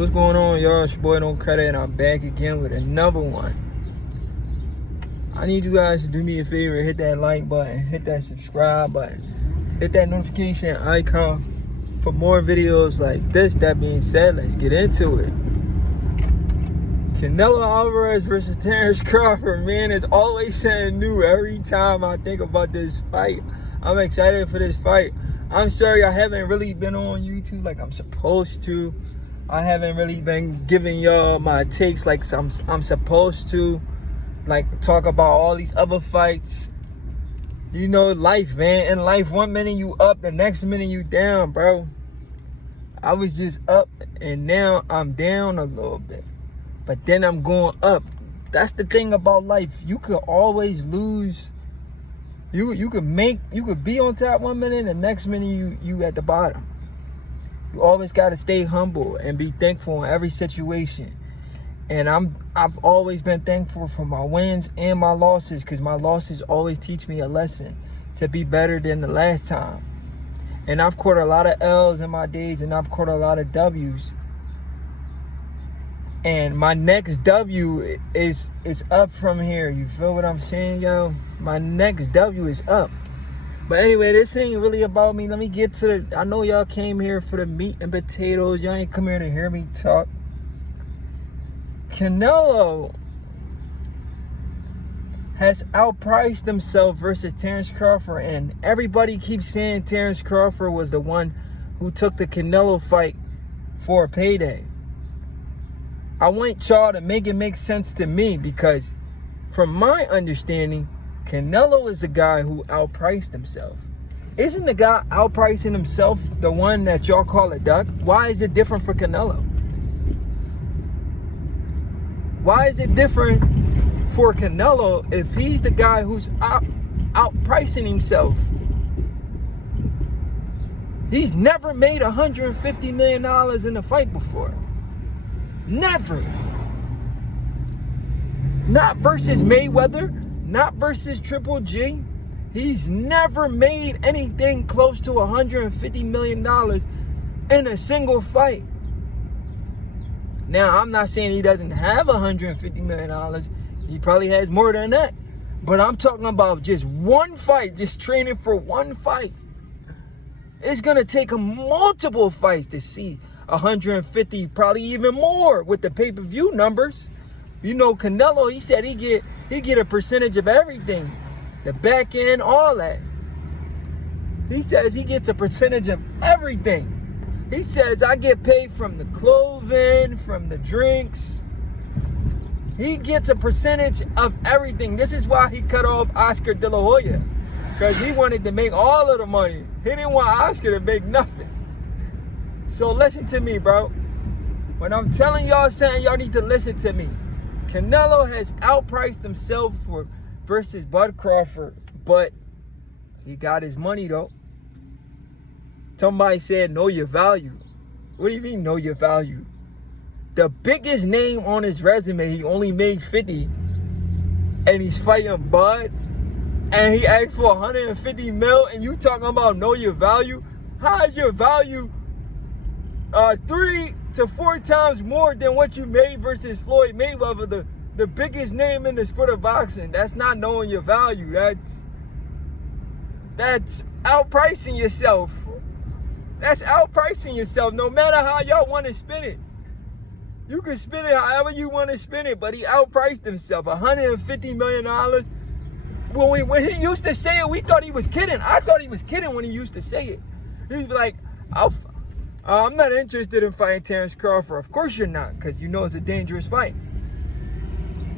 What's going on, y'all? It's your boy Don't Cut It, and I'm back again with another one. I need you guys to do me a favor, hit that like button, hit that subscribe button, hit that notification icon for more videos like this. That being said, let's get into it. Canelo Alvarez versus Terence Crawford, man, it's always something new every time I think about this fight. I'm excited for this fight. I'm sorry I haven't really been on YouTube like I'm supposed to. I haven't really been giving y'all my takes like I'm supposed to. Like, talk about all these other fights. You know, life, man. In life, 1 minute you up, the next minute you down, bro. I was just up, and now I'm down a little bit. But then I'm going up. That's the thing about life. You could always lose. You could be on top 1 minute, and the next minute you at the bottom. You always got to stay humble and be thankful in every situation. And I've always been thankful for my wins and my losses, because my losses always teach me a lesson to be better than the last time. And I've caught a lot of L's in my days, and I've caught a lot of W's. And my next W is up from here. You feel what I'm saying, yo? My next W is up. But anyway, this ain't really about me. Let me get to the... I know y'all came here for the meat and potatoes. Y'all ain't come here to hear me talk. Canelo has outpriced himself versus Terence Crawford. And everybody keeps saying Terence Crawford was the one who took the Canelo fight for a payday. I want y'all to make it make sense to me, because from my understanding, Canelo is the guy who outpriced himself. Isn't the guy outpricing himself the one that y'all call a duck? Why is it different for Canelo? Why is it different for Canelo if he's the guy who's outpricing himself? He's never made $150 million in a fight before. Never. Not versus Mayweather. Not versus Triple G. He's never made anything close to $150 million in a single fight. Now, I'm not saying he doesn't have $150 million. He probably has more than that. But I'm talking about just one fight, just training for one fight. It's going to take him multiple fights to see 150, probably even more with the pay-per-view numbers. You know, Canelo, he said he get a percentage of everything. The back end, all that. He says he gets a percentage of everything. He says, I get paid from the clothing, from the drinks. He gets a percentage of everything. This is why he cut off Oscar De La Hoya, because he wanted to make all of the money. He didn't want Oscar to make nothing. So listen to me, bro. When I'm telling y'all something, y'all need to listen to me. Canelo has outpriced himself versus Bud Crawford, but he got his money, though. Somebody said, know your value. What do you mean, know your value? The biggest name on his resume, he only made 50, and he's fighting Bud, and he asked for 150 mil, and you talking about know your value? How is your value 3 to 4 times more than what you made versus Floyd Mayweather, the biggest name in the sport of boxing? That's not knowing your value. That's outpricing yourself. That's outpricing yourself, no matter how y'all want to spin it. You can spin it however you want to spin it, but he outpriced himself. $150 million. When he used to say it, we thought he was kidding. I thought he was kidding when he used to say it. He'd be like, I'm not interested in fighting Terence Crawford. Of course you're not, because you know it's a dangerous fight.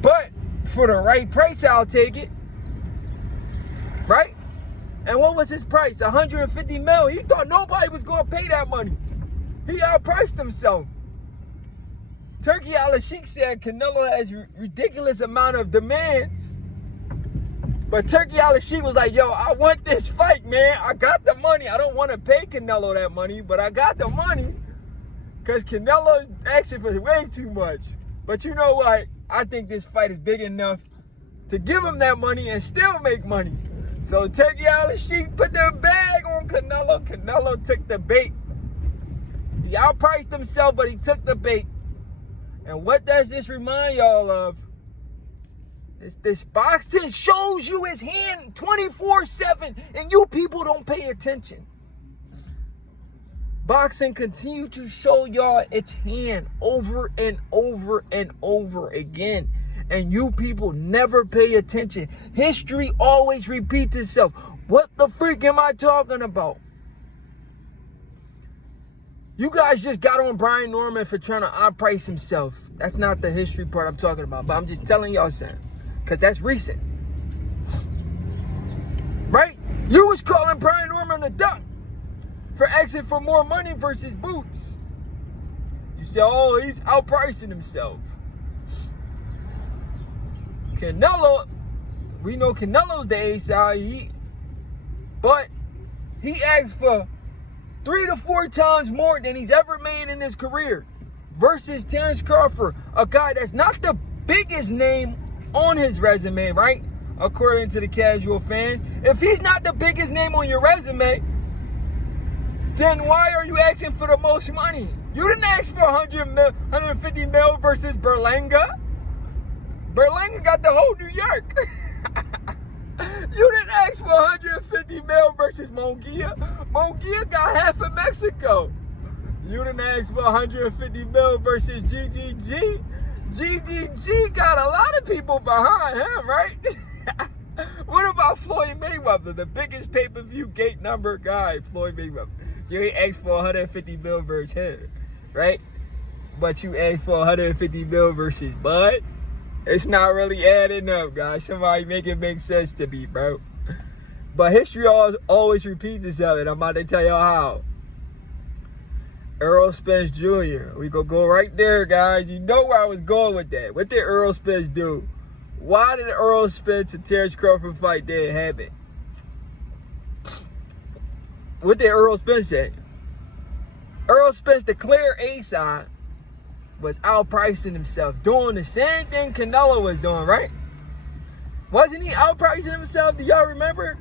But for the right price, I'll take it. Right? And what was his price? 150 mil. He thought nobody was going to pay that money. He outpriced himself. Turki Al-Sheikh said Canelo has ridiculous amount of demands. But Turki Al-Sheikh was like, yo, I want this fight, man. I got the money. I don't want to pay Canelo that money, but I got the money. Because Canelo asking for way too much. But you know what? I think this fight is big enough to give him that money and still make money. So Turki Al-Sheikh put the bag on Canelo. Canelo took the bait. He outpriced himself, but he took the bait. And what does this remind y'all of? This boxing shows you his hand 24/7, and you people don't pay attention. Boxing continue to show y'all its hand over and over and over again. And you people never pay attention. History always repeats itself. What the freak am I talking about? You guys just got on Brian Norman for trying to outprice himself. That's not the history part I'm talking about. But I'm just telling y'all something. Because that's recent. Right? You was calling Brian Norman a duck for asking for more money versus Boots. You said, oh, he's outpricing himself. Canelo, we know Canelo's the A side, but he asked for 3 to 4 times more than he's ever made in his career versus Terence Crawford, a guy that's not the biggest name on his resume, right? According to the casual fans. If he's not the biggest name on your resume, then why are you asking for the most money? You didn't ask for 150 mil versus Berlanga. Berlanga got the whole New York. You didn't ask for 150 mil versus Munguia. Munguia got half of Mexico. You didn't ask for 150 mil versus GGG. GGG got a lot of people behind him, right? What about Floyd Mayweather, the biggest pay-per-view gate number guy, Floyd Mayweather? You ain't asked for 150 mil versus him, right? But you asked for 150 mil versus Bud. It's not really adding up, guys. Somebody make it make sense to me, bro. But history always repeats itself, and I'm about to tell y'all how. Errol Spence Jr. We gonna go right there, guys. You know where I was going with that. What did Errol Spence do? Why did Errol Spence and Terence Crawford fight didn't happen? What did Errol Spence say? Errol Spence declared A-side was outpricing himself, doing the same thing Canelo was doing, right? Wasn't he outpricing himself? Do y'all remember?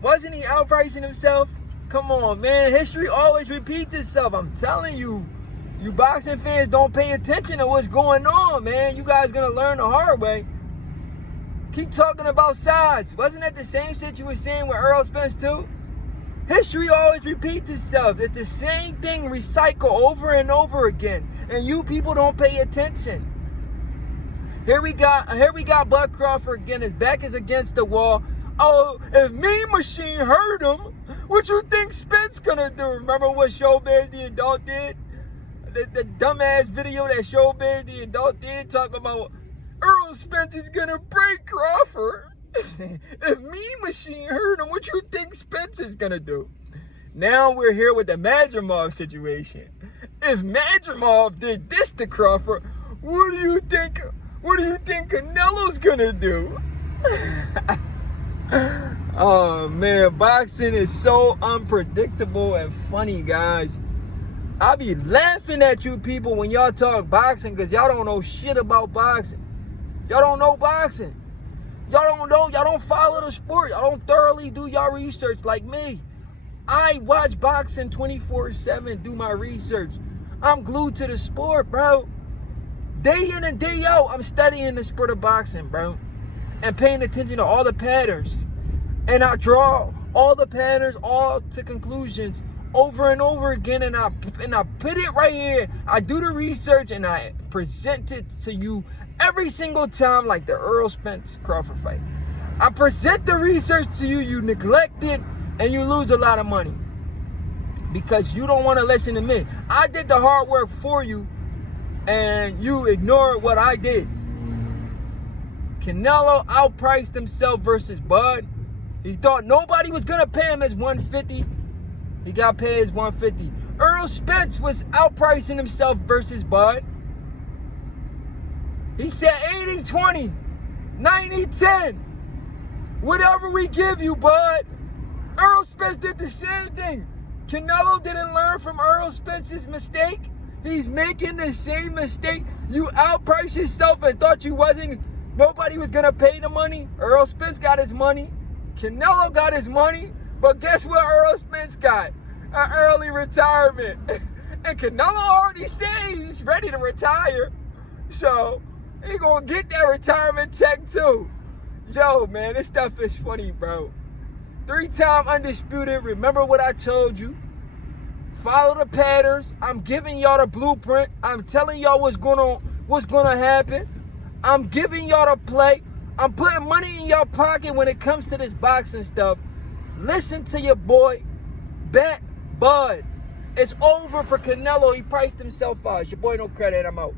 Wasn't he outpricing himself? Come on, man. History always repeats itself. I'm telling you, you boxing fans don't pay attention to what's going on, man. You guys gonna learn the hard way. Keep talking about size. Wasn't that the same shit you were saying with Errol Spence too? History always repeats itself. It's the same thing recycled over and over again. And you people don't pay attention. Here we got Bud Crawford again. His back is against the wall. Oh, if Mean Machine hurt him, what you think Spence gonna do? Remember what Showbiz the Adult did? The dumbass video that Showbiz the Adult did talking about Errol Spence is gonna break Crawford. If Mean Machine hurt him, what you think Spence is gonna do? Now we're here with the Madrimov situation. If Madrimov did this to Crawford, what do you think Canelo's gonna do? Oh man, boxing is so unpredictable and funny, guys. I be laughing at you people when y'all talk boxing because y'all don't know shit about boxing. Y'all don't know boxing. Y'all don't follow the sport. Y'all don't thoroughly do y'all research like me. I watch boxing 24/7, do my research. I'm glued to the sport, bro. Day in and day out, I'm studying the sport of boxing, bro. And paying attention to all the patterns. And I draw all the patterns, all to conclusions over and over again. And I put it right here. I do the research and I present it to you every single time, like the Errol Spence Crawford fight. I present the research to you, you neglect it, and you lose a lot of money. Because you don't want to listen to me. I did the hard work for you, and you ignored what I did. Canelo outpriced himself versus Bud. He thought nobody was going to pay him his 150. He got paid his 150. Errol Spence was outpricing himself versus Bud. He said 80-20, 90-10. Whatever we give you, Bud. Errol Spence did the same thing. Canelo didn't learn from Errol Spence's mistake. He's making the same mistake. You outpriced yourself and thought nobody was going to pay the money. Errol Spence got his money. Canelo got his money. But guess what Errol Spence got? An early retirement. And Canelo already said he's ready to retire. So, he gonna get that retirement check too. Yo, man, this stuff is funny, bro. 3-time undisputed. Remember what I told you. Follow the patterns. I'm giving y'all the blueprint. I'm telling y'all what's gonna happen. I'm giving y'all the play. I'm putting money in your pocket when it comes to this boxing stuff. Listen to your boy. Bet Bud. It's over for Canelo. He priced himself out. It's your boy No Credit. I'm out.